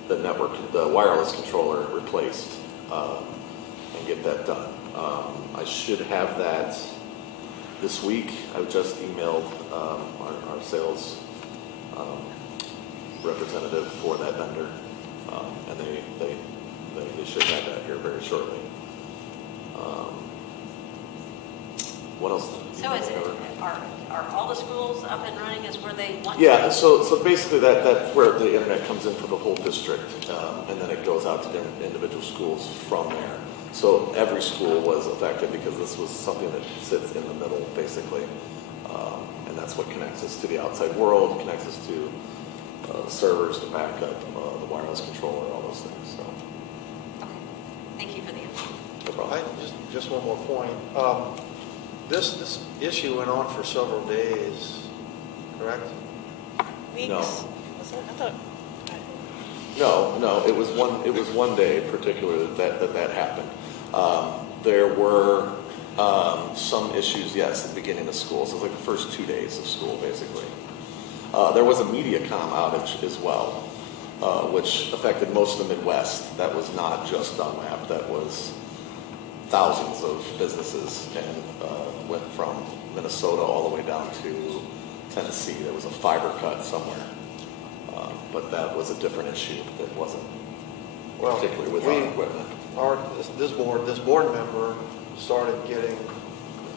the network, the wireless controller replaced, and get that done. I should have that this week. I just emailed our sales representative for that vendor, and they should have that here very shortly. What else? So is it, are all the schools up and running as where they want to? Yeah, so basically that's where the internet comes in for the whole district, and then it goes out to the individual schools from there. So every school was affected because this was something that sits in the middle, basically, and that's what connects us to the outside world, connects us to the servers to back up the wireless controller, all those things. So. Okay. Thank you for the info. No problem. Just one more point. This issue went on for several days, correct? Weeks? No. Was it? I thought, No, it was one day particular that happened. There were some issues, yes, at the beginning of school. So it was like the first 2 days of school, basically. There was a MediaCom outage as well, which affected most of the Midwest. That was not just Dunlap. That was thousands of businesses and went from Minnesota all the way down to Tennessee. There was a fiber cut somewhere. But that was a different issue that wasn't particularly with our equipment. This board member started getting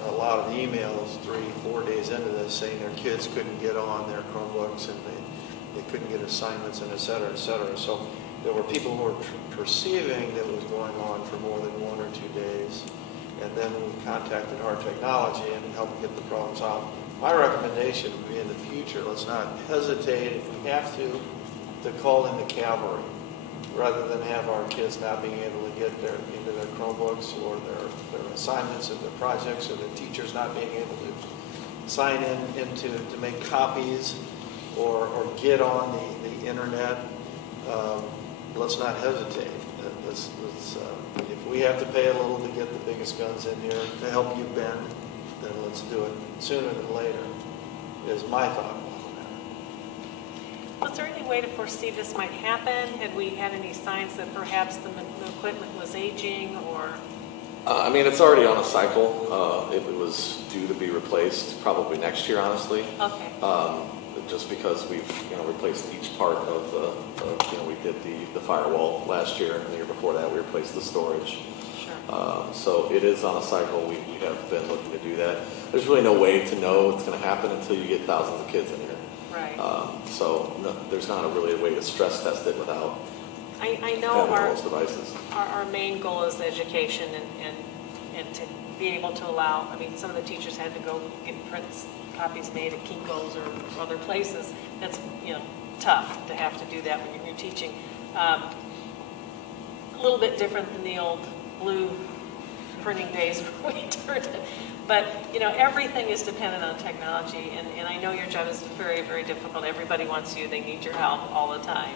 a lot of emails 3-4 days into this saying their kids couldn't get on their Chromebooks and they couldn't get assignments and et cetera, et cetera. So there were people who were perceiving that it was going on for more than 1 or 2 days. And then we contacted Hard Technology and helped get the problems out. My recommendation would be in the future, let's not hesitate, if we have to call in the cavalry, rather than have our kids not being able to get into their Chromebooks or their assignments or their projects, or the teachers not being able to sign to make copies or get on the internet. Let's not hesitate. If we have to pay a little to get the biggest guns in here to help you bend, then let's do it sooner than later, is my thought. Was there any way to foresee this might happen? Had we had any signs that perhaps the equipment was aging or? I mean, it's already on a cycle. It was due to be replaced probably next year, honestly. Okay. Just because we've replaced each part of we did the firewall last year, and the year before that we replaced the storage. Sure. So it is on a cycle. We have been looking to do that. There's really no way to know it's going to happen until you get thousands of kids in here. Right. So no, there's not really a way to stress test it without I know having those devices. Our main goal is education and to be able to allow, I mean, some of the teachers had to go get copies made at Kinko's or other places. That's, tough to have to do that when you're teaching. A little bit different than the old blue printing days when we turned it. But, everything is dependent on technology, and I know your job is very, very difficult. Everybody wants you. They need your help all the time.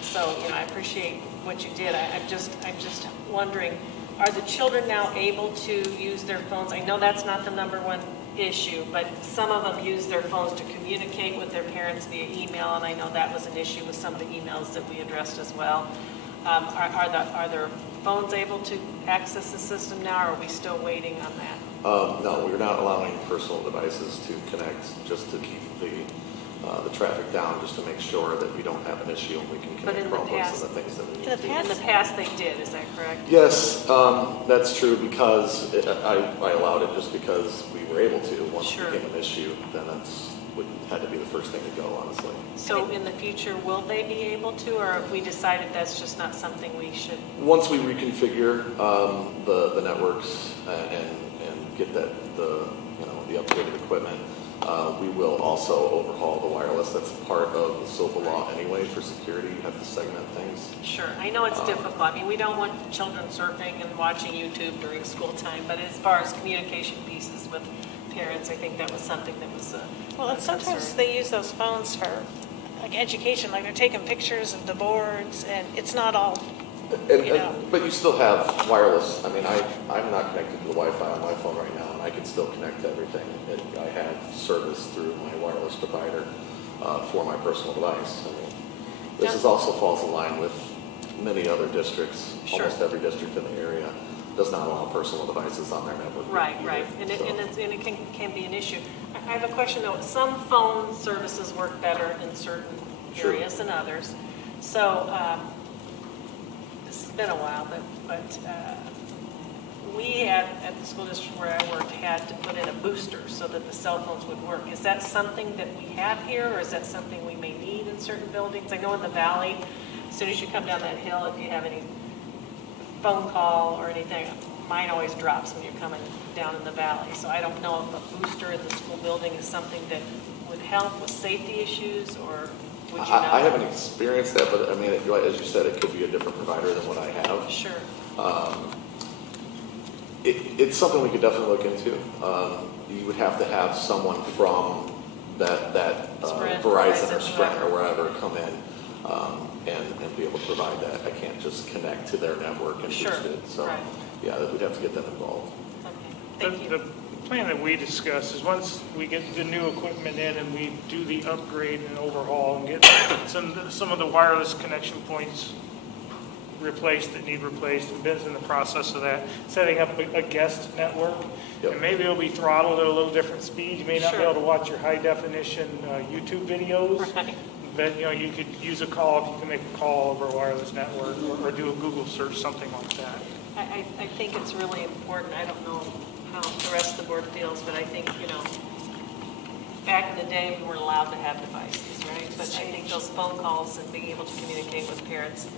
So, I appreciate what you did. I'm just wondering, are the children now able to use their phones? I know that's not the number one issue, but some of them use their phones to communicate with their parents via email, and I know that was an issue with some of the emails that we addressed as well. Are their phones able to access the system now, or are we still waiting on that? No, we're not allowing personal devices to connect, just to keep the traffic down, just to make sure that we don't have an issue and we can connect Chromebooks and the things that we need. In the past they did, is that correct? Yes, that's true, because I allowed it just because we were able to. Once it became an issue, then had to be the first thing to go, honestly. So in the future, will they be able to, or have we decided that's just not something we should? Once we reconfigure the networks and get the upgraded equipment, we will also overhaul the wireless. That's part of the SOPA law anyway for security. You have to segment things. Sure. I know it's difficult. I mean, we don't want children surfing and watching YouTube during school time, but as far as communication pieces with parents, I think that was something that was well, and sometimes they use those phones for like education, like they're taking pictures of the boards, and it's not all, But you still have wireless. I mean, I'm not connected to the Wi-Fi on my phone right now, and I can still connect to everything. I have service through my wireless provider for my personal device. I mean, this is also falls in line with many other districts. Sure. Almost every district in the area does not allow personal devices on their network. Right, either. right, and So- it can be an issue. I have a question though, some phone services work better in certain Sure. areas than others. So, this has been a while, but we at the school district where I worked had to put in a booster so that the cell phones would work. Is that something that we have here, or is that something we may need in certain buildings? I know in the valley, as soon as you come down that hill, if you have any phone call or anything, mine always drops when you're coming down in the valley. So I don't know if a booster in the school building is something that would help with safety issues, or would you know? I haven't experienced that, but I mean, as you said, it could be a different provider than what I have. Sure. It's something we could definitely look into. You would have to have someone from that Sprint, Verizon or Verizon, Sprint or whoever. wherever come in and be able to provide that. I can't just connect to their network and Sure, boost it. So, right. yeah, we'd have to get them involved. Okay, thank you. The plan that we discussed is once we get the new equipment in and we do the upgrade and overhaul and get some of the wireless connection points replaced that need replaced, and Ben's in the process of that, setting up a guest network. Yep. And maybe it'll be throttled at a little different speed. You may not be Sure. able to watch your high definition YouTube videos. Right. But, you could use a call if you can make a call over a wireless network or do a Google search, something like that. I think it's really important. I don't know how the rest of the board feels, but I think, back in the day, we weren't allowed to have devices, right? But I think those phone calls and being able to communicate with parents,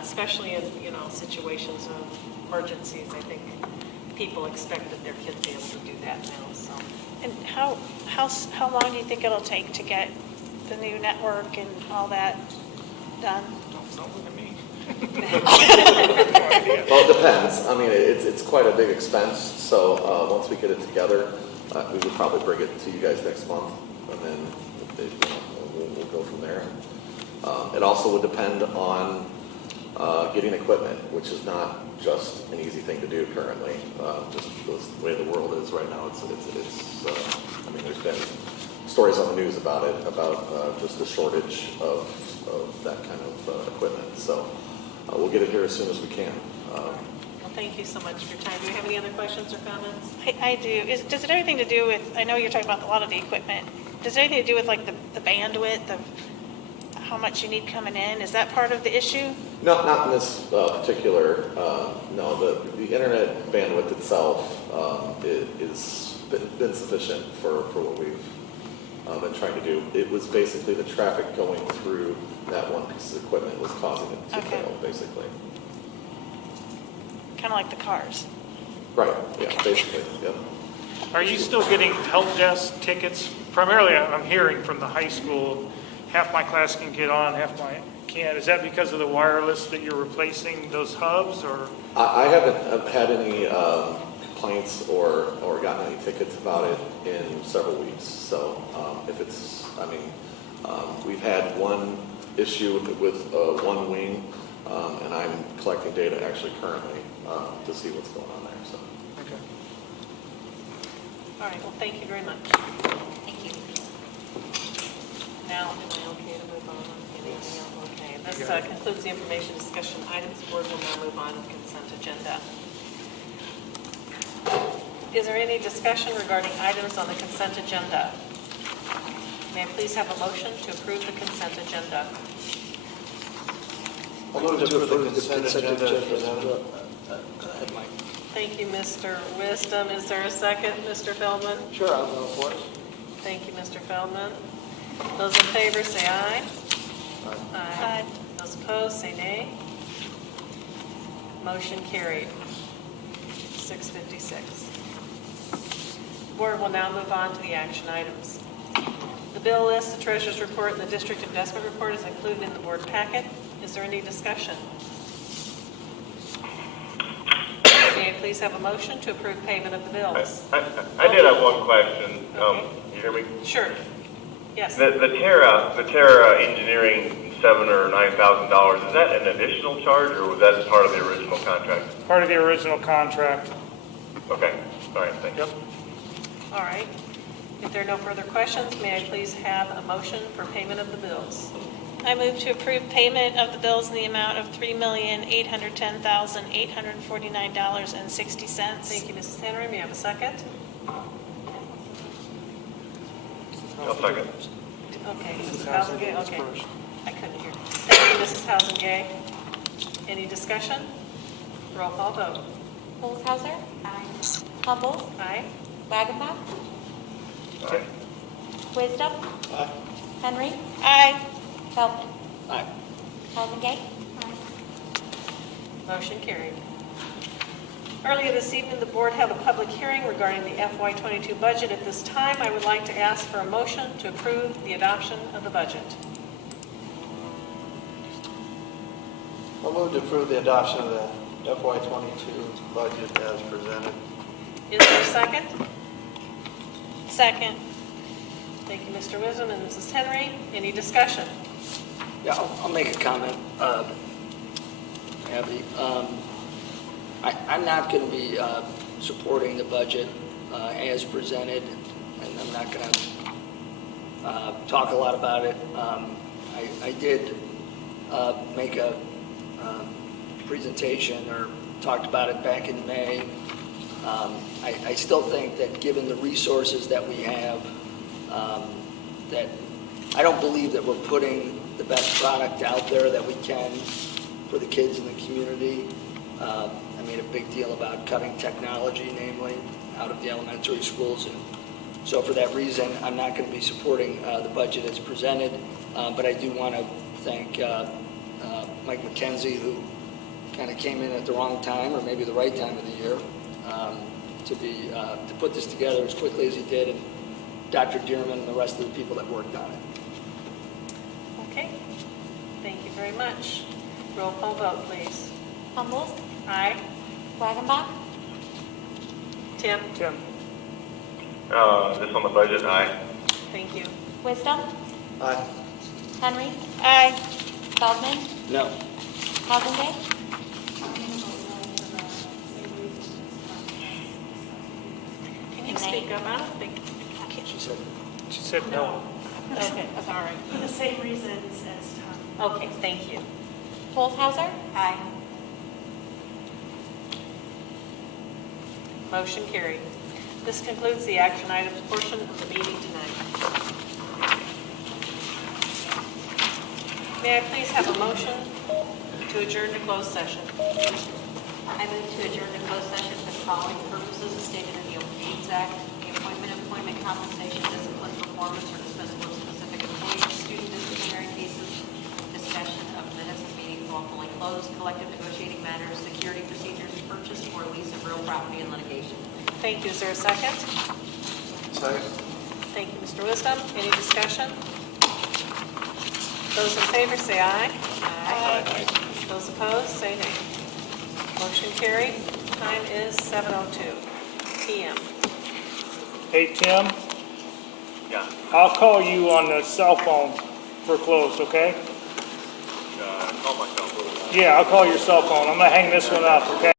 especially in, situations of emergencies, I think people expect that their kids be able to do that now, so. And how long do you think it'll take to get the new network and all that done? Don't look at me. Well, it depends. I mean, it's quite a big expense. So once we get it together, we would probably bring it to you guys next month, and then we'll go from there. It also would depend on getting equipment, which is not just an easy thing to do currently. Just the way the world is right now, it's I mean, there's been stories on the news about it, about just the shortage of that kind of equipment. So we'll get it here as soon as we can. Well, thank you so much for your time. Do you have any other questions or comments? I do. Does it have anything to do with, I know you're talking about a lot of the equipment, does it have anything to do with like the bandwidth of how much you need coming in? Is that part of the issue? No, not in this particular. No, the internet bandwidth itself is been sufficient for what we've been trying to do. It was basically the traffic going through that one piece of equipment was causing it to Okay. fail, basically. Kind of like the cars. Right. Yeah. Basically. Yep. Are you still getting help desk tickets? Primarily, I'm hearing from the high school, half my class can get on, half my can't. Is that because of the wireless that you're replacing those hubs, or? I haven't had any complaints or gotten any tickets about it in several weeks. So if it's, I mean, we've had one issue with one wing, and I'm collecting data actually currently to see what's going on there. So. Okay. All right, well, thank you very much. Thank you. Now, am I okay to move on? Anything else? Okay, this concludes the information discussion items. The board will now move on to the consent agenda. Is there any discussion regarding items on the consent agenda? May I please have a motion to approve the consent agenda? I'll move to approve the consent agenda as presented. Go ahead, Mike. Thank you, Mr. Wisdom. Is there a second, Mr. Feldman? Sure, I'll go for it. Thank you, Mr. Feldman. Those in favor say aye. Aye. Those opposed say nay. Motion carried. 6:56. The board will now move on to the action items. The bill list, the treasurer's report, and the district investment report is included in the board packet. Is there any discussion? May I please have a motion to approve payment of the bills? I did have one question. Okay. You hear me? Sure. Yes. The Terra engineering $7,000 or $9,000, is that an additional charge, or was that part of the original contract? Part of the original contract. Okay. All right, thank you. Yep. All right. If there are no further questions, may I please have a motion for payment of the bills? I move to approve payment of the bills in the amount of $3,810,849.60. Thank you, Mrs. Henry. May I have a second? I'll second. Okay, Mrs. Mrs. Hausen Hausengay, was okay. first. I couldn't hear. Thank you, Mrs. Hausengay. Any discussion? Roll call vote. Olshauser. Aye. Humble. Aye. Wagenbach. Aye. Wisdom. Aye. Henry. Aye. Feldman. Aye. Hausengay. Motion carried. Earlier this evening, the board held a public hearing regarding the FY22 budget. At this time, I would like to ask for a motion to approve the adoption of the budget. I'll move to approve the adoption of the FY22 budget as presented. Is there a second? Second. Thank you, Mr. Wisdom and Mrs. Henry. Any discussion? Yeah, I'll make a comment, Abby. I'm not going to be supporting the budget as presented, and I'm not going to talk a lot about it. I did make a presentation or talked about it back in May. I still think that given the resources that we have, that I don't believe that we're putting the best product out there that we can for the kids in the community. I made a big deal about cutting technology, namely, out of the elementary schools. And so for that reason, I'm not going to be supporting the budget as presented. But I do want to thank Mike McKenzie, who kind of came in at the wrong time, or maybe the right time of the year, to put this together as quickly as he did, and Dr. Dearman and the rest of the people that worked on it. Okay. Thank you very much. Roll call vote, please. Humble. Aye. Wagenbach. Tim? Tim? This on the budget, aye. Thank you. Wisdom. Aye. Henry. Aye. Feldman. No. Hausengay. Can you speak up? I don't think. She said no. Okay, sorry. For the same reasons as Tom. Okay, thank you. Olshauser. Aye. Motion carried. This concludes the action items portion of the meeting tonight. May I please have a motion to adjourn to closed session? I move to adjourn to closed session for the following purposes as stated in the Open Meetings Act: the appointment, employment, compensation, discipline, performance, or dismissal of specific employees, student disciplinary cases, discussion of minutes of meetings lawfully closed, collective negotiating matters, security procedures, purchase or lease of real property, and litigation. Thank you. Is there a second? Second. Thank you, Mr. Wisdom. Any discussion? Those in favor say aye. Aye. Those opposed say nay. Motion carried. Time is 7:02 p.m. Hey, Tim, Yeah. I'll call you on the cell phone for close, okay? Call myself. Yeah, I'll call your cell phone. I'm gonna hang this one up, okay?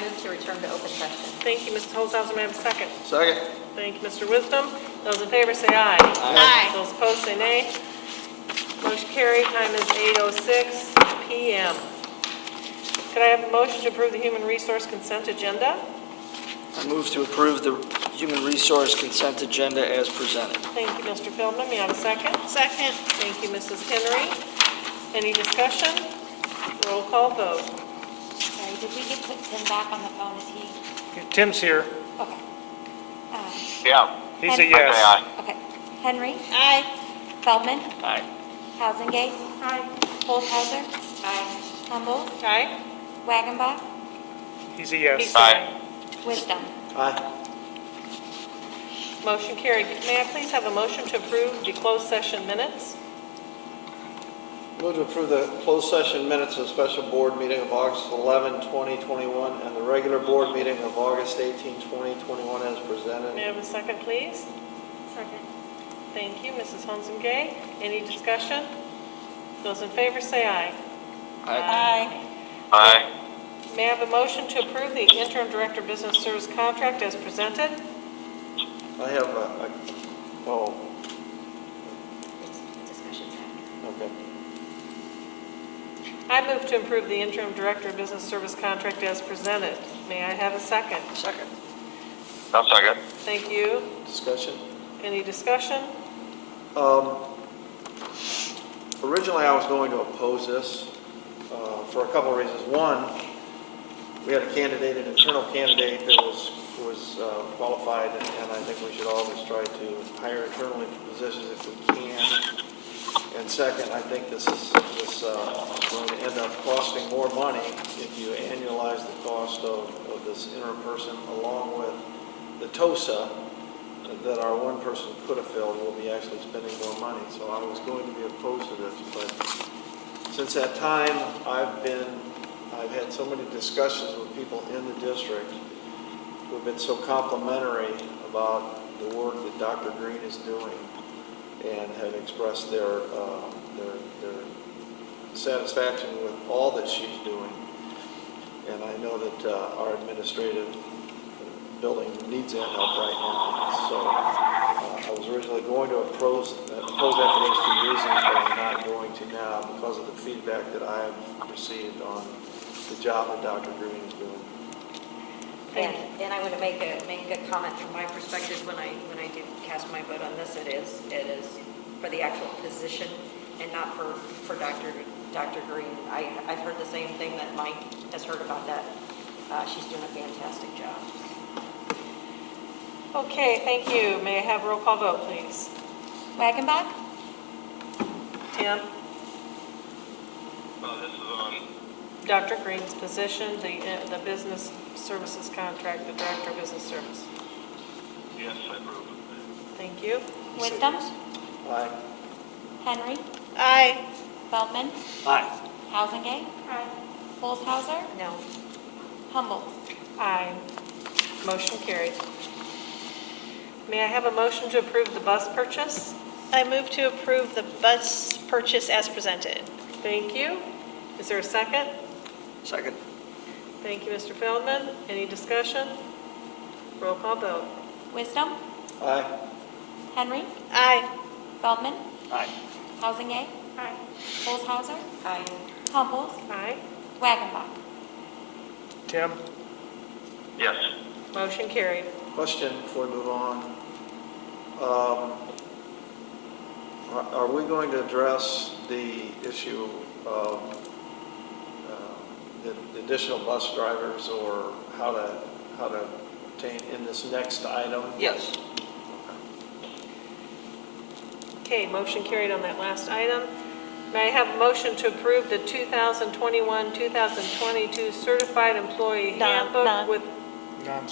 move to return to open session. Thank you, Mrs. Holzhauser. May I have a second? Second. Thank you, Mr. Wisdom. Those in favor say aye. Aye. Those opposed say nay. Motion carried. Time is 8:06 PM. Could I have a motion to approve the human resource consent agenda? I move to approve the human resource consent agenda as presented. Thank you, Mr. Feldman. May I have a second? Second. Thank you, Mrs. Henry. Any discussion? Roll call vote. Sorry, did we get Tim back on the phone? Is he? Tim's here. Okay. Yeah. He's a Hen- yes. Okay. Henry? Aye. Feldman? Aye. Housengate? Aye. Holzhauser? Aye. Humble? Aye? Wagonbach? He's a yes. He's aye. Wisdom? Aye. Motion carried. May I please have a motion to approve the closed session minutes? Move to approve the closed session minutes of special board meeting of August 11, 2021, and the regular board meeting of August 18, 2021 as presented. May I have a second, please? Second. Thank you, Mrs. Hunzengay. Any discussion? Those in favor say aye. Aye. Aye. May I have a motion to approve the interim director business service contract as presented? I have oh, Discussion. okay. I move to approve the interim director of business service contract as presented. May I have a second? Second. I'll second. Thank you. Discussion? Any discussion? Originally, I was going to oppose this for a couple of reasons. One, we had a candidate, an internal candidate that was qualified, and I think we should always try to hire internally for positions if we can. And second, I think this is going to end up costing more money if you annualize the cost of this interim person along with the TOSA that our one person could have filled. We'll be actually spending more money. So I was going to be opposed to this, but since that time, I've had so many discussions with people in the district who have been so complimentary about the work that Dr. Green is doing and have expressed their satisfaction with all that she's doing. And I know that our administrative building needs that help right now. So I was originally going to oppose that for those two reasons, but I'm not going to now because of the feedback that I have received on the job that Dr. Green is doing. And I want to make a comment from my perspective when I did cast my vote on this. It is for the actual position and not for Dr. Green. I've heard the same thing that Mike has heard about that. She's doing a fantastic job. Okay, thank you. May I have a roll call vote, please? Wagonbach? Tim? This is on. Dr. Green's position, the business services contract, the director of business service. Yes, I approve. Thank you. Wisdom? Aye. Henry? Aye. Feldman? Aye. Housengate? Aye. Holzhauser? No. Humble? Aye. Motion carried. May I have a motion to approve the bus purchase? I move to approve the bus purchase as presented. Thank you. Is there a second? Second. Thank you, Mr. Feldman. Any discussion? Roll call vote. Wisdom? Aye. Henry? Aye. Feldman? Aye. Housengate? Aye. Holzhauser? Aye. Humble? Aye. Wagonbach? Tim? Yes. Motion carried. Question before we move on. Are we going to address the issue of the additional bus drivers or how to obtain in this next item? Yes. Okay, motion carried on that last item. May I have a motion to approve the 2021-2022 Certified Employee Handbook with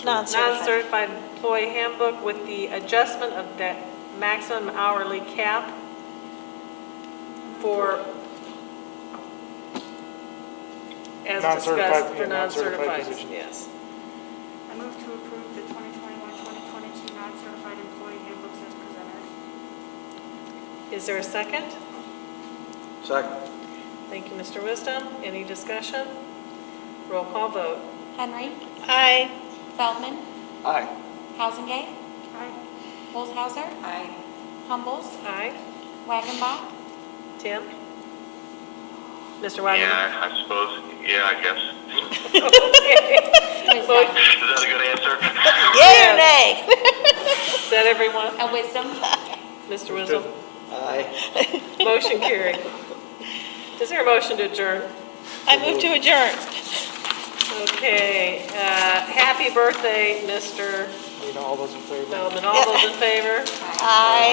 non-certified employee handbook with the adjustment of that maximum hourly cap for, as Non-certified, discussed, for yeah, non-certified non-certified, positions. yes. I move to approve the 2021-2022 non-certified employee handbooks as presented. Is there a second? Second. Thank you, Mr. Wisdom. Any discussion? Roll call vote. Henry. Aye. Feldman. Aye. Housengate. Aye. Olshauser. Aye. Humbles. Aye. Wagonbach. Tim? Mr. Wagner? I suppose, I guess. Wisdom. Is that a good answer? Yay or nay? Is that everyone? A wisdom. Mr. Wisdom? Aye. Motion carried. Is there a motion to adjourn? I move to adjourn. Okay, happy birthday, Mr. You know, all those in favor? Feldman. All those in favor? Aye.